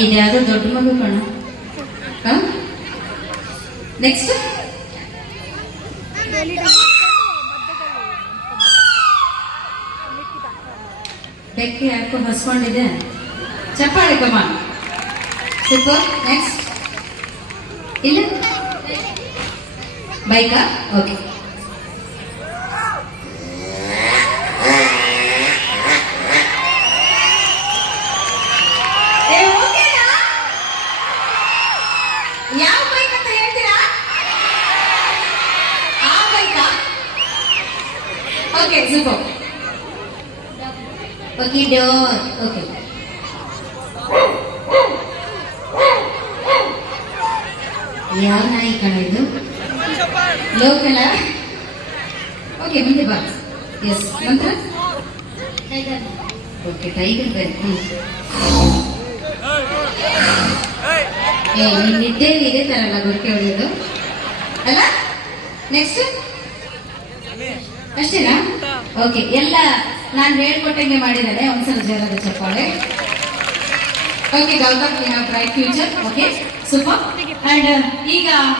ಇದ್ಯಾವುದೋ ದೊಡ್ಡ ಮಗು ಕಣ. ನೆಕ್ಸ್ಟ್ ಬೆಕ್ಕೆ ಯಾಕೋ ಹಸ್ಕೊಂಡಿದೆ. ಚಪ್ಪಾಳೆ ಕಮ್ಮ. ಸೂಪರ್. ನೆಕ್ಸ್ಟ್ ಇಲ್ಲ ಬೈಕಾ? ಓಕೆ. ಯಾವ ಬೈಕ್ ಅಂತ ಹೇಳ್ತೀರಾ? ಆ ಬೈಕಾ? Okay super. Okay door. Okay ಯಾವ ನಾಯಿ ಕಣ ಇದು? ಲೋಕಲ. ಓಕೆ ಮುಂದೆ ಬಾ. ಎಸ್ ನಂತರ ಓಕೆ ಟೈಗರ್ ಬೇಕು. ನೀನ್ ನಿದ್ದೆಯಲ್ಲಿ ಇದೇ ತರ ಅಲ್ಲ ಗೊರಕೆ ಹೊಡೆಯೋದು ಅಲ್ಲ? ನೆಕ್ಸ್ಟ್ ಅಷ್ಟೇನಾ? ಓಕೆ ಎಲ್ಲ ನಾನು ಹೇಳ್ಕೊಟ್ಟಂಗೆ ಮಾಡಿದ್ದಾರೆ. ಒಂದ್ಸಲ ಜೋರಾದ ಚಪ್ಪಾಳೆ. Okay Gautam, you have bright future. Okay super. And ಈಗ